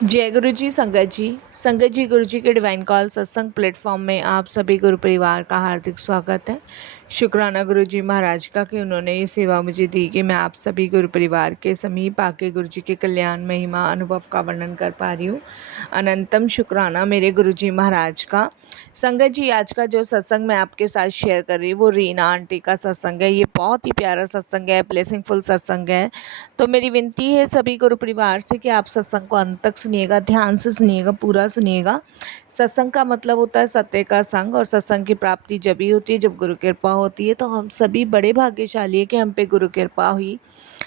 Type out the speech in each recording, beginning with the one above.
जय गुरु जी, संगत जी गुरु जी के डिवाइन कॉल सत्संग प्लेटफॉर्म में आप सभी गुरु परिवार का हार्दिक स्वागत है। शुक्राना गुरु जी महाराज का कि उन्होंने ये सेवा मुझे दी कि मैं आप सभी गुरु परिवार के समीप आके गुरु जी के कल्याण महिमा अनुभव का वर्णन कर पा रही हूँ। अनंतम शुक्राना मेरे गुरु जी महाराज का। संगत जी, आज का जो सत्संग मैं आपके साथ शेयर कर रही हूँ वो रीना आंटी का सत्संग है। ये बहुत ही प्यारा सत्संग है, ब्लेसिंगफुल सत्संग है। तो मेरी विनती है सभी गुरु परिवार से कि आप सत्संग को अंत तक सुनिएगा, ध्यान से सुनिएगा, पूरा सुनिएगा। सत्संग का मतलब होता है सत्य का संग, और सत्संग की प्राप्ति जब ही होती है जब गुरु कृपा होती है। तो हम सभी बड़े भाग्यशाली है कि हम पे गुरु कृपा हुई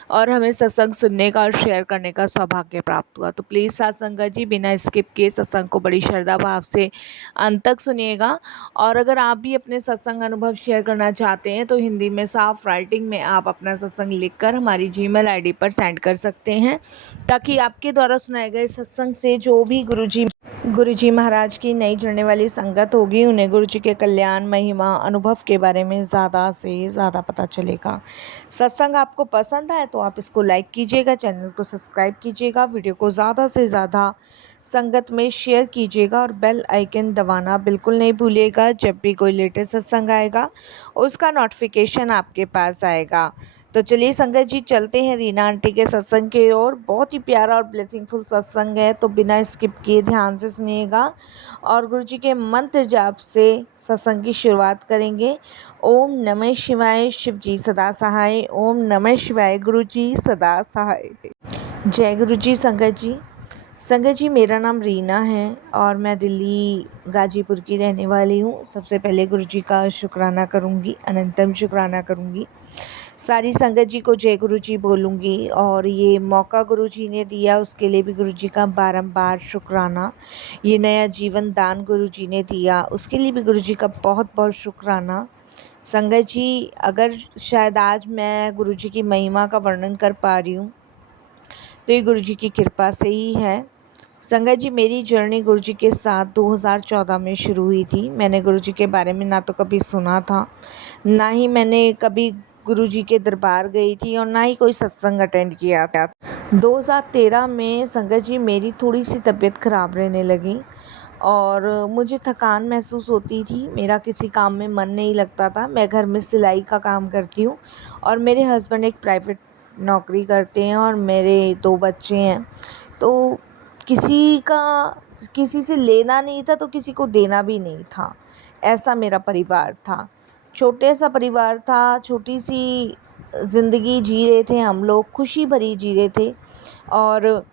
और हमें सत्संग सुनने का और शेयर करने का सौभाग्य प्राप्त हुआ। तो प्लीज़ साथ संगत जी बिना स्किप किए सत्संग को बड़ी श्रद्धा भाव से अंत तक सुनिएगा। और अगर आप भी अपने सत्संग अनुभव शेयर करना चाहते हैं तो हिंदी में साफ राइटिंग में आप अपना सत्संग लिखकर हमारी जीमेल आईडी पर सेंड कर सकते हैं, ताकि आपके द्वारा सुनाए गए सत्संग से जो भी गुरु जी महाराज की नई जुड़ने वाली संगत होगी उन्हें गुरु जी के कल्याण महिमा अनुभव के बारे में ज़्यादा से ज़्यादा पता चलेगा। सत्संग आपको पसंद आए तो आप इसको लाइक कीजिएगा, चैनल को सब्सक्राइब कीजिएगा, वीडियो को ज़्यादा से ज़्यादा संगत में शेयर कीजिएगा और बेल आइकन दबाना बिल्कुल नहीं भूलिएगा। जब भी कोई लेटेस्ट सत्संग आएगा उसका नोटिफिकेशन आपके पास आएगा। तो चलिए संगत जी, चलते हैं रीना आंटी के सत्संग की ओर। बहुत ही प्यारा और ब्लेसिंगफुल सत्संग है, तो बिना स्किप किए ध्यान से सुनिएगा और गुरु जी के मंत्र जाप से सत्संग की शुरुआत करेंगे। ओम नमः शिवाय, शिव जी सदा सहाय। ओम नमः शिवाय, गुरु जी सदा सहाय। जय गुरु जी। संगत जी, मेरा नाम रीना है और मैं दिल्ली गाजीपुर की रहने वाली हूँ। सबसे पहले गुरु जी का शुक्राना करूँगी, अनंतम शुक्राना करूँगी। सारी संगत जी को जय गुरु जी बोलूँगी और ये मौका गुरु जी ने दिया उसके लिए भी गुरु जी का बारंबार शुक्राना। ये नया जीवन दान गुरु जी ने दिया उसके लिए भी गुरु जी का बहुत बहुत शुक्राना। संगत जी, अगर शायद आज मैं गुरु जी की महिमा का वर्णन कर पा रही हूँ तो ये गुरु जी की कृपा से ही है। संगत जी, मेरी जर्नी गुरु जी के साथ 2014 में शुरू हुई थी। मैंने गुरु जी के बारे में ना तो कभी सुना था, ना ही मैंने कभी गुरु जी के दरबार गई थी और ना ही कोई सत्संग अटेंड किया था। 2013 में संगत जी मेरी थोड़ी सी तबीयत ख़राब रहने लगी और मुझे थकान महसूस होती थी। मेरा किसी काम में मन नहीं लगता था। मैं घर में सिलाई का काम करती हूँ और मेरे हस्बैंड एक प्राइवेट नौकरी करते हैं और मेरे 2 बच्चे हैं। तो किसी से लेना नहीं था तो किसी को देना भी नहीं था। ऐसा मेरा परिवार था। छोटे सा परिवार था, छोटी सी ज़िंदगी जी रहे थे हम लोग, खुशी भरी जी रहे थे। और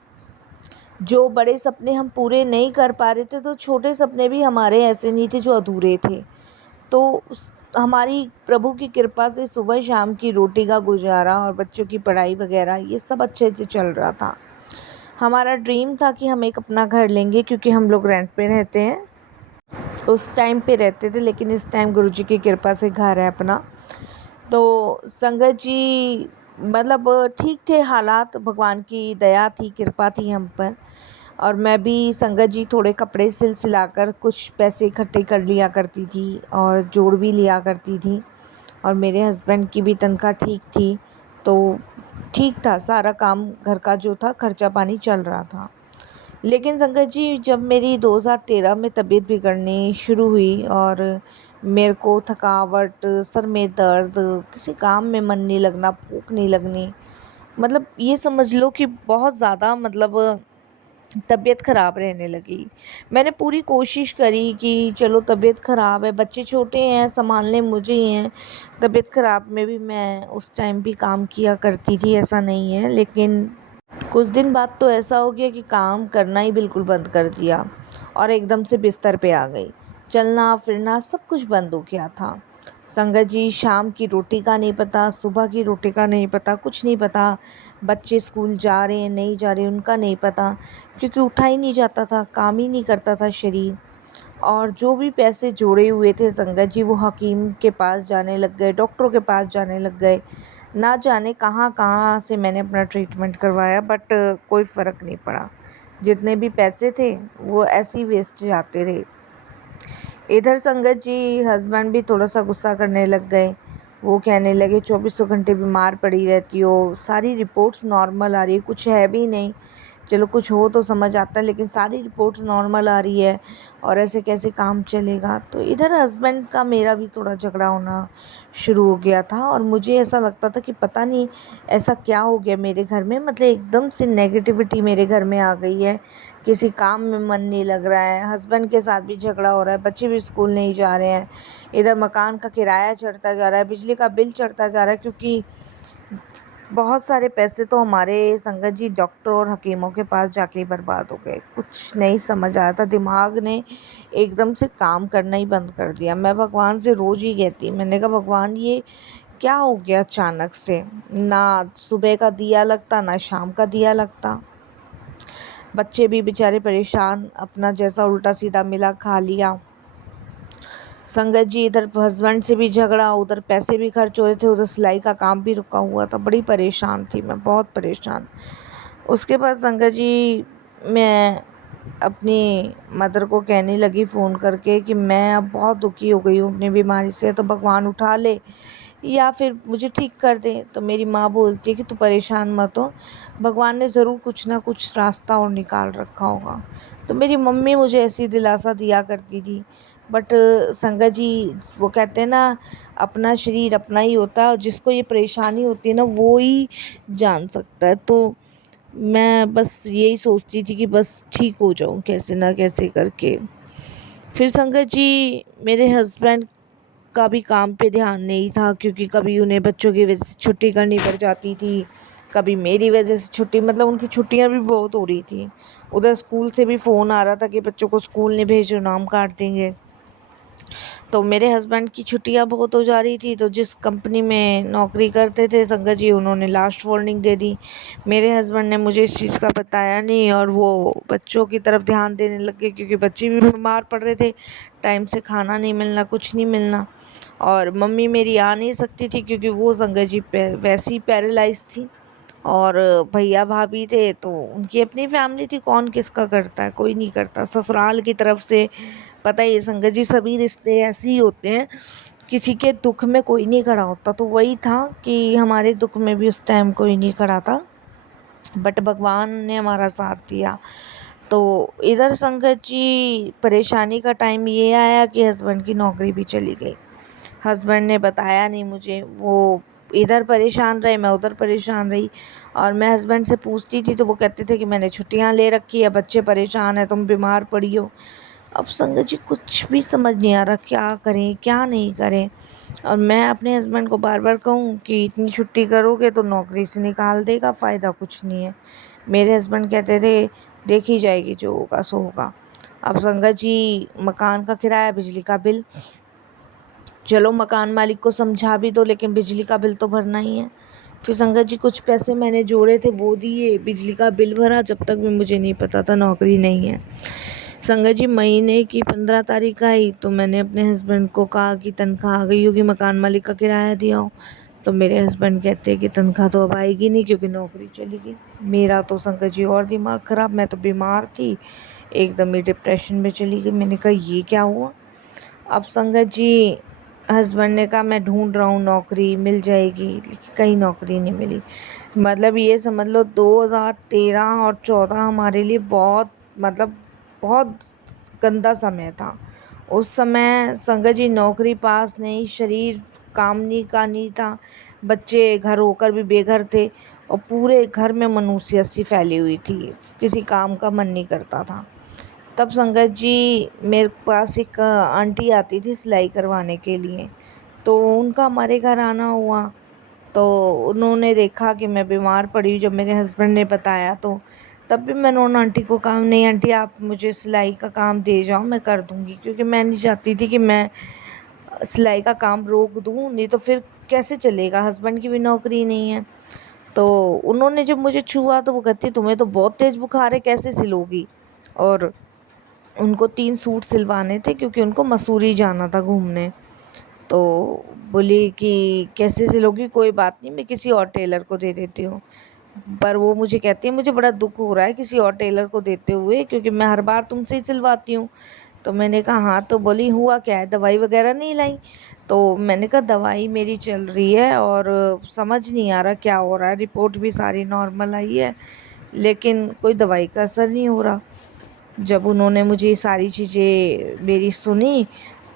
जो बड़े सपने हम पूरे नहीं कर पा रहे थे तो छोटे सपने भी हमारे ऐसे नहीं थे जो अधूरे थे। तो हमारी प्रभु की कृपा से सुबह शाम की रोटी का गुजारा और बच्चों की पढ़ाई वगैरह ये सब अच्छे से चल रहा था। हमारा ड्रीम था कि हम एक अपना घर लेंगे, क्योंकि हम लोग रेंट पे रहते हैं। उस टाइम पे रहते थे, लेकिन इस टाइम गुरु जी की कृपा से घर है अपना। तो संगत जी, मतलब ठीक थे हालात, भगवान की दया थी, कृपा थी हम पर। और मैं भी संगत जी थोड़े कपड़े सिलाकर कुछ पैसे इकट्ठे कर लिया करती थी और जोड़ भी लिया करती थी। और मेरे हस्बैंड की भी तनख्वाह ठीक थी, तो ठीक था सारा काम, घर का जो था खर्चा पानी चल रहा था। लेकिन संगत जी, जब मेरी 2013 में तबीयत बिगड़नी शुरू हुई और मेरे को थकावट, सर में दर्द, किसी काम में मन नहीं लगना, भूख नहीं लगनी, मतलब ये समझ लो कि बहुत ज़्यादा मतलब तबीयत ख़राब रहने लगी। मैंने पूरी कोशिश करी कि चलो तबीयत ख़राब है, बच्चे छोटे हैं, संभालने मुझे ही हैं। तबीयत ख़राब में भी मैं उस टाइम भी काम किया करती थी, ऐसा नहीं है। लेकिन कुछ दिन बाद तो ऐसा हो गया कि काम करना ही बिल्कुल बंद कर दिया और एकदम से बिस्तर पे आ गई। चलना फिरना सब कुछ बंद हो गया था। संगत जी, शाम की रोटी का नहीं पता, सुबह की रोटी का नहीं पता, कुछ नहीं पता। बच्चे स्कूल जा रहे हैं नहीं जा रहे उनका नहीं पता, क्योंकि उठा ही नहीं जाता था, काम ही नहीं करता था शरीर। और जो भी पैसे जोड़े हुए थे संगत जी, वो हकीम के पास जाने लग गए, डॉक्टरों के पास जाने लग गए। ना जाने कहाँ कहाँ से मैंने अपना ट्रीटमेंट करवाया, बट कोई फ़र्क नहीं पड़ा। जितने भी पैसे थे वो ऐसे ही वेस्ट जाते रहे। इधर संगत जी हस्बैंड भी थोड़ा सा गुस्सा करने लग गए। वो कहने लगे 24 घंटे बीमार पड़ी रहती हो, सारी रिपोर्ट्स नॉर्मल आ रही है, कुछ है भी नहीं, चलो कुछ हो तो समझ आता है, लेकिन सारी रिपोर्ट्स नॉर्मल आ रही है और ऐसे कैसे काम चलेगा। तो इधर हस्बैंड का मेरा भी थोड़ा झगड़ा होना शुरू हो गया था और मुझे ऐसा लगता था कि पता नहीं ऐसा क्या हो गया मेरे घर में, मतलब एकदम से नेगेटिविटी मेरे घर में आ गई है, किसी काम में मन नहीं लग रहा है, हस्बैंड के साथ भी झगड़ा हो रहा है, बच्चे भी स्कूल नहीं जा रहे हैं, इधर मकान का किराया चढ़ता जा रहा है, बिजली का बिल चढ़ता जा रहा है, क्योंकि बहुत सारे पैसे तो हमारे संगत जी डॉक्टर और हकीमों के पास जाके ही बर्बाद हो गए। कुछ नहीं समझ आया था, दिमाग ने एकदम से काम करना ही बंद कर दिया। मैं भगवान से रोज़ ही कहती, मैंने कहा भगवान ये क्या हो गया अचानक से, ना सुबह का दिया लगता ना शाम का दिया लगता, बच्चे भी बेचारे परेशान, अपना जैसा उल्टा सीधा मिला खा लिया। संगत जी इधर हस्बैंड से भी झगड़ा, उधर पैसे भी खर्च हो रहे थे, उधर सिलाई का काम भी रुका हुआ था, बड़ी परेशान थी मैं, बहुत परेशान। उसके बाद संगत जी मैं अपनी मदर को कहने लगी फ़ोन करके कि मैं अब बहुत दुखी हो गई हूँ अपनी बीमारी से, तो भगवान उठा ले या फिर मुझे ठीक कर दे। तो मेरी माँ बोलती है कि तू परेशान मत हो, भगवान ने ज़रूर कुछ ना कुछ रास्ता और निकाल रखा होगा। तो मेरी मम्मी मुझे ऐसी दिलासा दिया करती थी। बट संगत जी वो कहते हैं ना, अपना शरीर अपना ही होता है और जिसको ये परेशानी होती है ना वो ही जान सकता है। तो मैं बस यही सोचती थी कि बस ठीक हो जाऊँ कैसे ना कैसे करके। फिर संगत जी मेरे हस्बैंड का भी काम पे ध्यान नहीं था, क्योंकि कभी उन्हें बच्चों की वजह से छुट्टी करनी पड़ जाती थी, कभी मेरी वजह से छुट्टी, मतलब उनकी छुट्टियां भी बहुत हो रही थी। उधर स्कूल से भी फ़ोन आ रहा था कि बच्चों को स्कूल नहीं भेजो, नाम काट देंगे। तो मेरे हस्बैंड की छुट्टियां बहुत हो जा रही थी, तो जिस कंपनी में नौकरी करते थे संगत जी उन्होंने लास्ट वार्निंग दे दी। मेरे हस्बैंड ने मुझे इस चीज़ का बताया नहीं और वो बच्चों की तरफ ध्यान देने लगे, क्योंकि बच्चे भी बीमार पड़ रहे थे, टाइम से खाना नहीं मिलना, कुछ नहीं मिलना। और मम्मी मेरी आ नहीं सकती थी क्योंकि वो संगत जी वैसे ही पैरालाइज थी, और भैया भाभी थे तो उनकी अपनी फैमिली थी, कौन किसका करता है, कोई नहीं करता। ससुराल की तरफ से पता ही है संगत जी, सभी रिश्ते ऐसे ही होते हैं, किसी के दुख में कोई नहीं खड़ा होता। तो वही था कि हमारे दुख में भी उस टाइम कोई नहीं खड़ा था, बट भगवान ने हमारा साथ दिया। तो इधर संगत जी परेशानी का टाइम ये आया कि हस्बैंड की नौकरी भी चली गई। हस्बैंड ने बताया नहीं मुझे, वो इधर परेशान रहे, मैं उधर परेशान रही। और मैं हस्बैंड से पूछती थी तो वो कहते थे कि मैंने छुट्टियां ले रखी है, बच्चे परेशान हैं, तुम बीमार पड़ी हो। अब संगत जी कुछ भी समझ नहीं आ रहा क्या करें क्या नहीं करें। और मैं अपने हस्बैंड को बार बार कहूँ कि इतनी छुट्टी करोगे तो नौकरी से निकाल देगा, फ़ायदा कुछ नहीं है। मेरे हस्बैंड कहते थे देखी जाएगी, जो होगा सो होगा। अब संगत जी मकान का किराया, बिजली का बिल, चलो मकान मालिक को समझा भी दो लेकिन बिजली का बिल तो भरना ही है। फिर संगत जी कुछ पैसे मैंने जोड़े थे वो दिए, बिजली का बिल भरा, जब तक भी मुझे नहीं पता था नौकरी नहीं है। संगत जी महीने की 15 तारीख आई तो मैंने अपने हस्बैंड को कहा कि तनख्वाह आ गई होगी, मकान मालिक का किराया दिया हो। तो मेरे हस्बैंड कहते हैं कि तनख्वाह तो अब आएगी नहीं क्योंकि नौकरी चली गई। मेरा तो संगत जी और दिमाग ख़राब, मैं तो बीमार थी, एकदम ही डिप्रेशन में चली गई। मैंने कहा ये क्या हुआ। अब संगत जी हस्बैंड ने कहा मैं ढूंढ रहा हूँ नौकरी, मिल जाएगी, लेकिन कहीं नौकरी नहीं मिली। मतलब ये समझ लो 2013 और 14 हमारे लिए बहुत, मतलब बहुत गंदा समय था। उस समय संगत जी नौकरी पास नहीं, शरीर काम नहीं का नहीं था, बच्चे घर होकर भी बेघर थे और पूरे घर में मनूसियत सी फैली हुई थी, किसी काम का मन नहीं करता था। तब संगत जी मेरे पास एक आंटी आती थी सिलाई करवाने के लिए, तो उनका हमारे घर आना हुआ। तो उन्होंने देखा कि मैं बीमार पड़ी हूँ, जब मेरे हस्बैंड ने बताया तो तब भी मैंने उन आंटी को कहा नहीं आंटी आप मुझे सिलाई का काम दे जाओ, मैं कर दूँगी, क्योंकि मैं नहीं चाहती थी कि मैं सिलाई का काम रोक दूँ, नहीं तो फिर कैसे चलेगा, हस्बैंड की भी नौकरी नहीं है। तो उन्होंने जब मुझे छुआ तो वो कहती तुम्हें तो बहुत तेज़ बुखार है, कैसे सिलोगी। और उनको 3 सूट सिलवाने थे क्योंकि उनको मसूरी जाना था घूमने। तो बोली कि कैसे सिलोगी, कोई बात नहीं मैं किसी और टेलर को दे देती हूँ। पर वो मुझे कहती है मुझे बड़ा दुख हो रहा है किसी और टेलर को देते हुए, क्योंकि मैं हर बार तुमसे ही सिलवाती हूँ। तो मैंने कहा हाँ, तो बोली हुआ क्या है, दवाई वगैरह नहीं लाई। तो मैंने कहा दवाई मेरी चल रही है और समझ नहीं आ रहा क्या हो रहा है, रिपोर्ट भी सारी नॉर्मल आई है, लेकिन कोई दवाई का असर नहीं हो रहा। जब उन्होंने मुझे ये सारी चीज़ें मेरी सुनी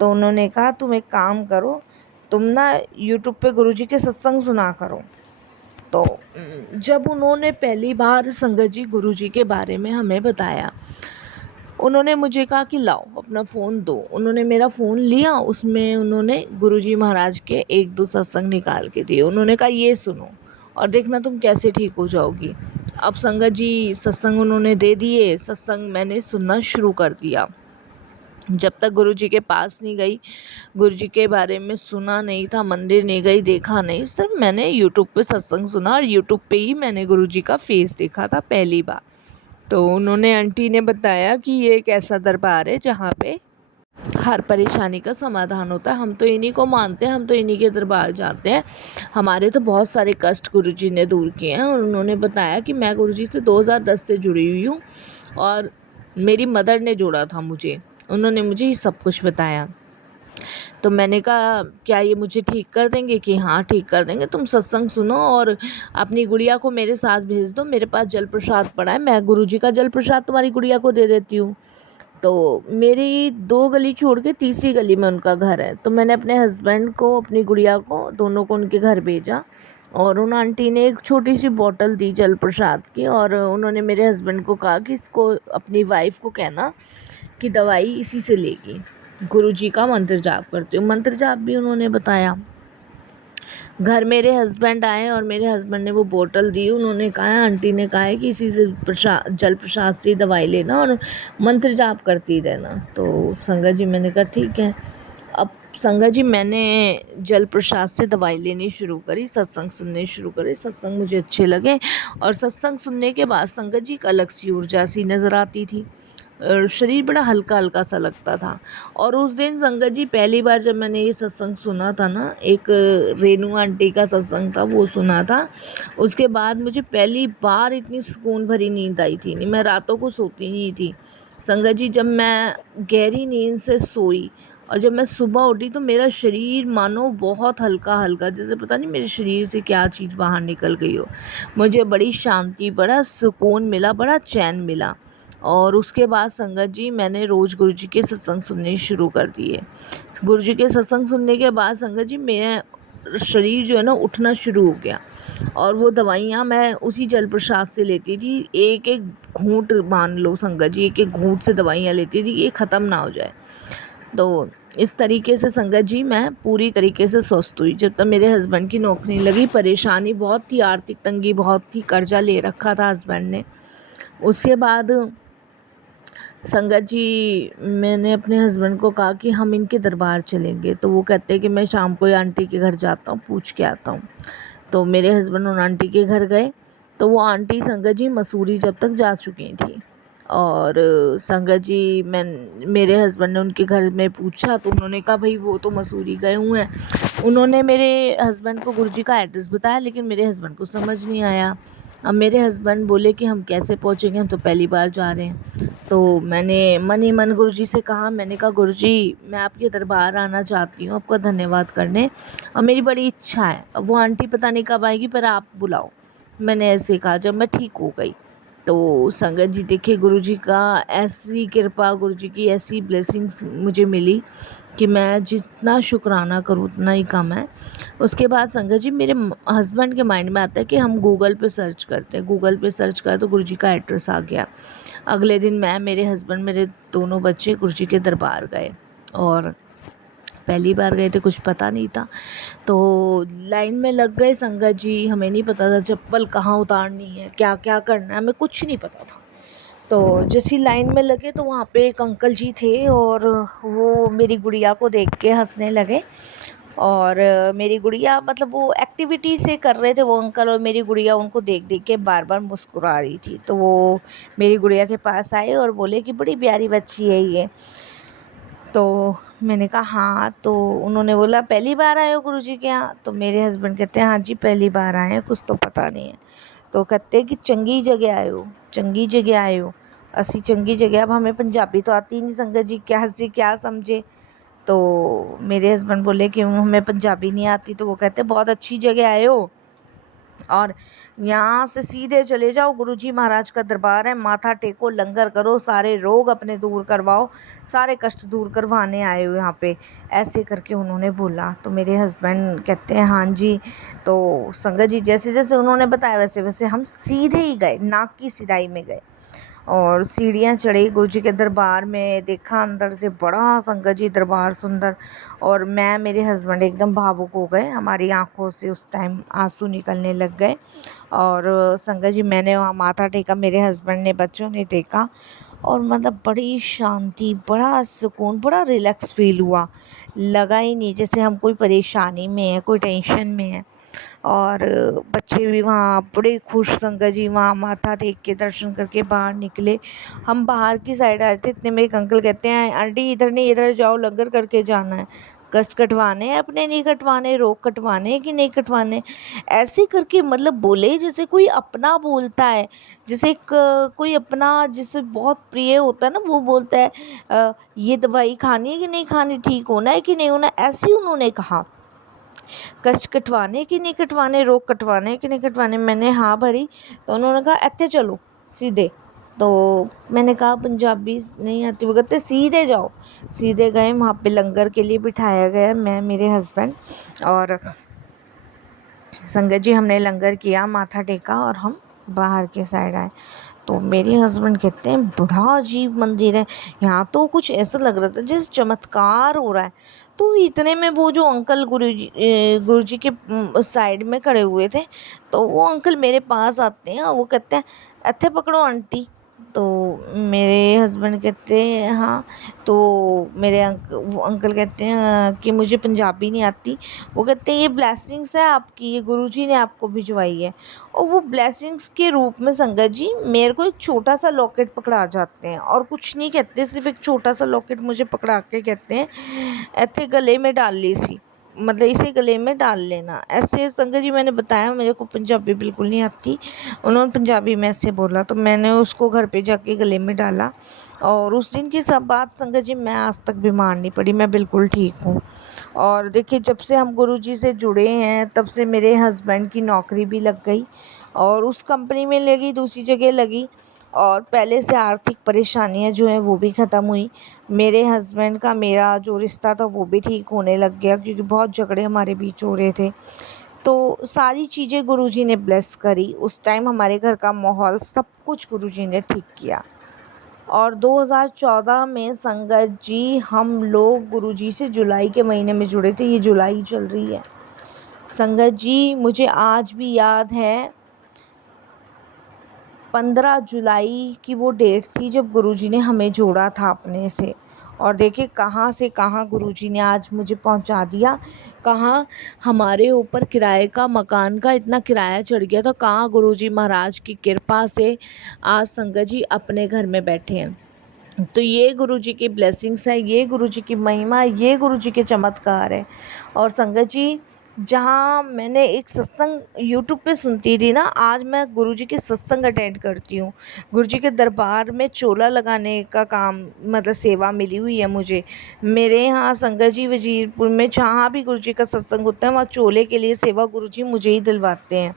तो उन्होंने कहा तुम एक काम करो, तुम ना यूट्यूब पे गुरुजी के सत्संग सुना करो। तो जब उन्होंने पहली बार संगत जी गुरुजी के बारे में हमें बताया, उन्होंने मुझे कहा कि लाओ अपना फ़ोन दो। उन्होंने मेरा फ़ोन लिया, उसमें उन्होंने गुरुजी महाराज के 1-2 सत्संग निकाल के दिए। उन्होंने कहा ये सुनो और देखना तुम कैसे ठीक हो जाओगी। अब संगत जी सत्संग उन्होंने दे दिए, सत्संग मैंने सुनना शुरू कर दिया। जब तक गुरुजी के पास नहीं गई, गुरुजी के बारे में सुना नहीं था, मंदिर नहीं गई, देखा नहीं, सिर्फ मैंने यूट्यूब पे सत्संग सुना और यूट्यूब पे ही मैंने गुरुजी का फेस देखा था पहली बार। तो उन्होंने आंटी ने बताया कि ये एक ऐसा दरबार है जहाँ पे हर परेशानी का समाधान होता है। हम तो इन्हीं को मानते हैं, हम तो इन्हीं के दरबार जाते हैं। हमारे तो बहुत सारे कष्ट गुरुजी ने दूर किए हैं। और उन्होंने बताया कि मैं गुरुजी से 2010 से जुड़ी हुई हूँ और मेरी मदर ने जोड़ा था मुझे। उन्होंने मुझे ये सब कुछ बताया। तो मैंने कहा क्या ये मुझे ठीक कर देंगे? कि हाँ ठीक कर देंगे, तुम सत्संग सुनो और अपनी गुड़िया को मेरे साथ भेज दो, मेरे पास जल प्रसाद पड़ा है, मैं गुरुजी का जल प्रसाद तुम्हारी गुड़िया को दे देती हूँ। तो मेरी 2 गली छोड़ के तीसरी गली में उनका घर है। तो मैंने अपने हस्बैंड को, अपनी गुड़िया को, दोनों को उनके घर भेजा और उन आंटी ने एक छोटी सी बॉटल दी जल प्रसाद की और उन्होंने मेरे हस्बैंड को कहा कि इसको अपनी वाइफ को कहना कि दवाई इसी से लेगी, गुरुजी का मंत्र जाप करते हो। मंत्र जाप भी उन्होंने बताया। घर मेरे हस्बैंड आए और मेरे हस्बैंड ने वो बोतल दी। उन्होंने कहा, आंटी ने कहा है कि इसी से जल प्रसाद से दवाई लेना और मंत्र जाप करती रहना। तो संगत जी मैंने कहा ठीक है। अब संगत जी मैंने जल प्रसाद से दवाई लेनी शुरू करी, सत्संग सुनने शुरू करे। सत्संग मुझे अच्छे लगे और सत्संग सुनने के बाद संगत जी एक अलग सी ऊर्जा सी नज़र आती थी। शरीर बड़ा हल्का हल्का सा लगता था। और उस दिन संगत जी पहली बार जब मैंने ये सत्संग सुना था ना, एक रेनू आंटी का सत्संग था वो सुना था, उसके बाद मुझे पहली बार इतनी सुकून भरी नींद आई थी। नहीं, मैं रातों को सोती नहीं थी संगत जी। जब मैं गहरी नींद से सोई और जब मैं सुबह उठी तो मेरा शरीर मानो बहुत हल्का हल्का, जैसे पता नहीं मेरे शरीर से क्या चीज़ बाहर निकल गई हो। मुझे बड़ी शांति, बड़ा सुकून मिला, बड़ा चैन मिला। और उसके बाद संगत जी मैंने रोज़ गुरुजी के सत्संग सुनने शुरू कर दिए। गुरुजी के सत्संग सुनने के बाद संगत जी मेरा शरीर जो है ना उठना शुरू हो गया। और वो दवाइयाँ मैं उसी जल प्रसाद से लेती थी, एक एक घूंट मान लो संगत जी, एक एक घूंट से दवाइयाँ लेती थी, ये ख़त्म ना हो जाए। तो इस तरीके से संगत जी मैं पूरी तरीके से स्वस्थ हुई। जब तक मेरे हस्बैंड की नौकरी लगी, परेशानी बहुत थी, आर्थिक तंगी बहुत थी, कर्जा ले रखा था हस्बैंड ने। उसके बाद संगत जी मैंने अपने हस्बैंड को कहा कि हम इनके दरबार चलेंगे। तो वो कहते हैं कि मैं शाम को आंटी के घर जाता हूँ, पूछ के आता हूँ। तो मेरे हस्बैंड उन आंटी के घर गए। तो वो आंटी संगत जी मसूरी जब तक जा चुकी थी। और संगत जी मेरे हस्बैंड ने उनके घर में पूछा तो उन्होंने कहा भाई वो तो मसूरी गए हुए हैं। उन्होंने मेरे हस्बैंड को गुरुजी का एड्रेस बताया, लेकिन मेरे हस्बैंड को समझ नहीं आया। अब मेरे हस्बैंड बोले कि हम कैसे पहुंचेंगे, हम तो पहली बार जा रहे हैं। तो मैंने मन ही मन गुरुजी से कहा, मैंने कहा गुरुजी मैं आपके दरबार आना चाहती हूँ आपका धन्यवाद करने, और मेरी बड़ी इच्छा है। अब वो आंटी पता नहीं कब आएगी पर आप बुलाओ। मैंने ऐसे कहा जब मैं ठीक हो गई। तो संगत जी देखिए गुरुजी का ऐसी कृपा, गुरुजी की ऐसी ब्लेसिंग्स मुझे मिली कि मैं जितना शुक्राना करूँ उतना ही कम है। उसके बाद संगत जी मेरे हस्बैंड के माइंड में आता है कि हम गूगल पे सर्च करते हैं। गूगल पे सर्च करा तो गुरुजी का एड्रेस आ गया। अगले दिन मैं, मेरे हस्बैंड, मेरे दोनों बच्चे गुरुजी के दरबार गए। और पहली बार गए थे, कुछ पता नहीं था, तो लाइन में लग गए संगत जी। हमें नहीं पता था चप्पल कहाँ उतारनी है, क्या क्या करना है, हमें कुछ नहीं पता था। तो जैसी लाइन में लगे तो वहाँ पे एक अंकल जी थे और वो मेरी गुड़िया को देख के हंसने लगे। और मेरी गुड़िया मतलब वो एक्टिविटी से कर रहे थे वो अंकल, और मेरी गुड़िया उनको देख देख के बार बार मुस्कुरा रही थी। तो वो मेरी गुड़िया के पास आए और बोले कि बड़ी प्यारी बच्ची है ये। तो मैंने कहा हाँ। तो उन्होंने बोला पहली बार आए हो गुरुजी के यहाँ? तो मेरे हस्बैंड कहते हैं हाँ जी पहली बार आए हैं, कुछ तो पता नहीं है। तो कहते कि चंगी जगह आए हो, चंगी जगह आए हो। असी चंगी जगह, अब हमें पंजाबी तो आती नहीं संगत जी, क्या से क्या समझे। तो मेरे हस्बैंड बोले कि हमें पंजाबी नहीं आती। तो वो कहते बहुत अच्छी जगह आए हो, और यहाँ से सीधे चले जाओ, गुरुजी महाराज का दरबार है, माथा टेको, लंगर करो, सारे रोग अपने दूर करवाओ, सारे कष्ट दूर करवाने आए हो यहाँ पे, ऐसे करके उन्होंने बोला। तो मेरे हस्बैंड कहते हैं हाँ जी। तो संगत जी जैसे जैसे उन्होंने बताया वैसे वैसे हम सीधे ही गए, नाक की सिधाई में गए और सीढ़ियाँ चढ़ी गुरुजी के दरबार में। देखा अंदर से बड़ा संगत जी दरबार सुंदर, और मैं मेरे हस्बैंड एकदम भावुक हो गए, हमारी आंखों से उस टाइम आंसू निकलने लग गए। और संगत जी मैंने वहाँ माथा टेका, मेरे हस्बैंड ने, बच्चों ने देखा, और मतलब बड़ी शांति, बड़ा सुकून, बड़ा रिलैक्स फील हुआ। लगा ही नहीं जैसे हम कोई परेशानी में है, कोई टेंशन में है। और बच्चे भी वहाँ बड़े खुश, संगत जी वहाँ माथा टेक के दर्शन करके बाहर निकले। हम बाहर की साइड आए थे, इतने में एक अंकल कहते हैं आंटी इधर नहीं, इधर जाओ, लंगर करके जाना है, कष्ट कटवाने हैं अपने, नहीं कटवाने, रोग कटवाने हैं कि नहीं कटवाने, ऐसे करके मतलब बोले जैसे कोई अपना बोलता है, जैसे कोई अपना जिससे बहुत प्रिय होता है ना, वो बोलता है ये दवाई खानी है कि नहीं खानी, ठीक होना है कि नहीं होना, ऐसे ही उन्होंने कहा। कष्ट कटवाने कि नहीं कटवाने, रोग कटवाने कि नहीं कटवाने, मैंने हाँ भरी। तो उन्होंने कहा इत्थे चलो सीधे। तो मैंने कहा पंजाबी नहीं आती, वो कहते सीधे जाओ। सीधे गए, वहाँ पे लंगर के लिए बिठाया गया, मैं मेरे हस्बैंड और संगत जी, हमने लंगर किया, माथा टेका और हम बाहर के साइड आए। तो मेरे हस्बैंड कहते हैं बड़ा अजीब मंदिर है, यहाँ तो कुछ ऐसा लग रहा था जैसे चमत्कार हो रहा है। तो इतने में वो जो अंकल गुरुजी के साइड में खड़े हुए थे, तो वो अंकल मेरे पास आते हैं और वो कहते हैं इत्थे पकड़ो आंटी। तो मेरे हस्बैंड कहते हैं हाँ। तो वो अंकल कहते हैं कि मुझे पंजाबी नहीं आती। वो कहते हैं ये ब्लेसिंग्स है आपकी, ये गुरुजी ने आपको भिजवाई है। और वो ब्लेसिंग्स के रूप में संगत जी मेरे को एक छोटा सा लॉकेट पकड़ा जाते हैं, और कुछ नहीं कहते, सिर्फ एक छोटा सा लॉकेट मुझे पकड़ा के कहते हैं ऐसे गले में डाल ली सी, मतलब इसे गले में डाल लेना, ऐसे। संगत जी मैंने बताया मेरे को पंजाबी बिल्कुल नहीं आती, उन्होंने पंजाबी में ऐसे बोला, तो मैंने उसको घर पे जाके गले में डाला। और उस दिन की सब बात संगत जी, मैं आज तक बीमार नहीं पड़ी, मैं बिल्कुल ठीक हूँ। और देखिए जब से हम गुरुजी से जुड़े हैं तब से मेरे हस्बैंड की नौकरी भी लग गई, और उस कंपनी में लगी, दूसरी जगह लगी, और पहले से आर्थिक परेशानियां जो हैं वो भी ख़त्म हुई। मेरे हस्बैंड का मेरा जो रिश्ता था वो भी ठीक होने लग गया, क्योंकि बहुत झगड़े हमारे बीच हो रहे थे। तो सारी चीज़ें गुरुजी ने ब्लेस करी, उस टाइम हमारे घर का माहौल सब कुछ गुरुजी ने ठीक किया। और 2014 में संगत जी हम लोग गुरुजी से जुलाई के महीने में जुड़े थे, ये जुलाई चल रही है। संगत जी मुझे आज भी याद है 15 जुलाई की वो डेट थी जब गुरुजी ने हमें जोड़ा था अपने से। और देखिए कहाँ से कहाँ गुरुजी ने आज मुझे पहुंचा दिया, कहाँ हमारे ऊपर किराए का मकान का इतना किराया चढ़ गया था, कहाँ गुरुजी महाराज की कृपा से आज संगत जी अपने घर में बैठे हैं। तो ये गुरुजी की ब्लेसिंग्स है, ये गुरुजी की महिमा है, ये गुरुजी के चमत्कार है। और संगत जी जहाँ मैंने एक सत्संग यूट्यूब पे सुनती थी ना, आज मैं गुरुजी के सत्संग अटेंड करती हूँ। गुरुजी के दरबार में चोला लगाने का काम, मतलब सेवा मिली हुई है मुझे। मेरे यहाँ संगत जी वजीरपुर में जहाँ भी गुरुजी का सत्संग होता है वहाँ चोले के लिए सेवा गुरुजी मुझे ही दिलवाते हैं।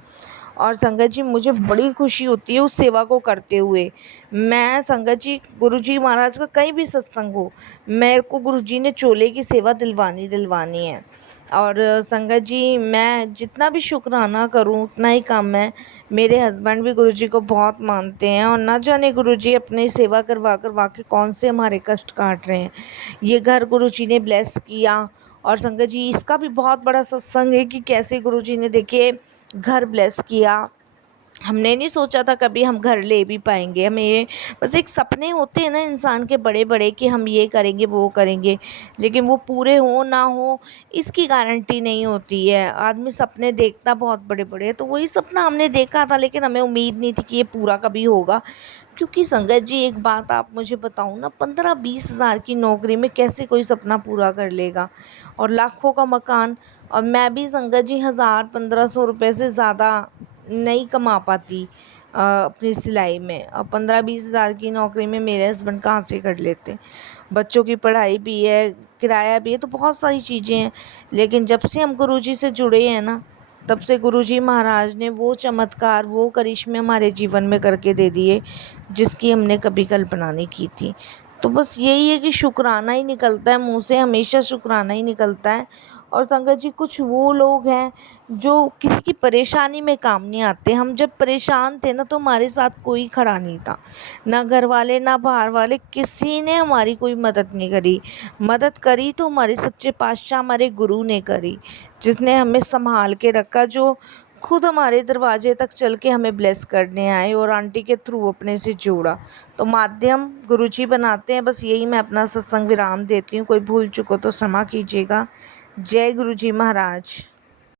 और संगत जी मुझे बड़ी खुशी होती है उस सेवा को करते हुए। मैं संगत जी गुरुजी महाराज का कहीं भी सत्संग हो, मेरे को गुरुजी ने चोले की सेवा दिलवानी है। और संगत जी मैं जितना भी शुक्राना करूं उतना ही कम है। मेरे हस्बैंड भी गुरुजी को बहुत मानते हैं, और ना जाने गुरुजी अपनी सेवा करवा करवा के कौन से हमारे कष्ट काट रहे हैं। ये घर गुरुजी ने ब्लेस किया। और संगत जी इसका भी बहुत बड़ा सत्संग है कि कैसे गुरुजी ने देखिए घर ब्लेस किया। हमने नहीं सोचा था कभी हम घर ले भी पाएंगे, हमें ये बस एक सपने होते हैं ना इंसान के बड़े बड़े कि हम ये करेंगे वो करेंगे, लेकिन वो पूरे हो ना हो इसकी गारंटी नहीं होती है। आदमी सपने देखता बहुत बड़े बड़े, तो वही सपना हमने देखा था, लेकिन हमें उम्मीद नहीं थी कि ये पूरा कभी होगा। क्योंकि संगत जी एक बात आप मुझे बताऊँ ना, 15-20 हज़ार की नौकरी में कैसे कोई सपना पूरा कर लेगा, और लाखों का मकान। और मैं भी संगत जी 1000-1500 रुपये से ज़्यादा नहीं कमा पाती अपनी सिलाई में, और 15-20 हज़ार की नौकरी में मेरे हस्बैंड कहाँ से कर लेते। बच्चों की पढ़ाई भी है, किराया भी है, तो बहुत सारी चीज़ें हैं। लेकिन जब से हम गुरुजी से जुड़े हैं ना, तब से गुरुजी महाराज ने वो चमत्कार, वो करिश्मे हमारे जीवन में करके दे दिए जिसकी हमने कभी कल्पना नहीं की थी। तो बस यही है कि शुक्राना ही निकलता है मुँह से, हमेशा शुक्राना ही निकलता है। और संगत जी, कुछ वो लोग हैं जो किसी की परेशानी में काम नहीं आते। हम जब परेशान थे ना, तो हमारे साथ कोई खड़ा नहीं था, ना घर वाले ना बाहर वाले, किसी ने हमारी कोई मदद नहीं करी। मदद करी तो हमारे सच्चे पातशाह, हमारे गुरु ने करी, जिसने हमें संभाल के रखा, जो खुद हमारे दरवाजे तक चल के हमें ब्लेस करने आए और आंटी के थ्रू अपने से जोड़ा। तो माध्यम गुरुजी बनाते हैं। बस यही मैं अपना सत्संग विराम देती हूँ। कोई भूल चुको तो क्षमा कीजिएगा। जय गुरुजी महाराज।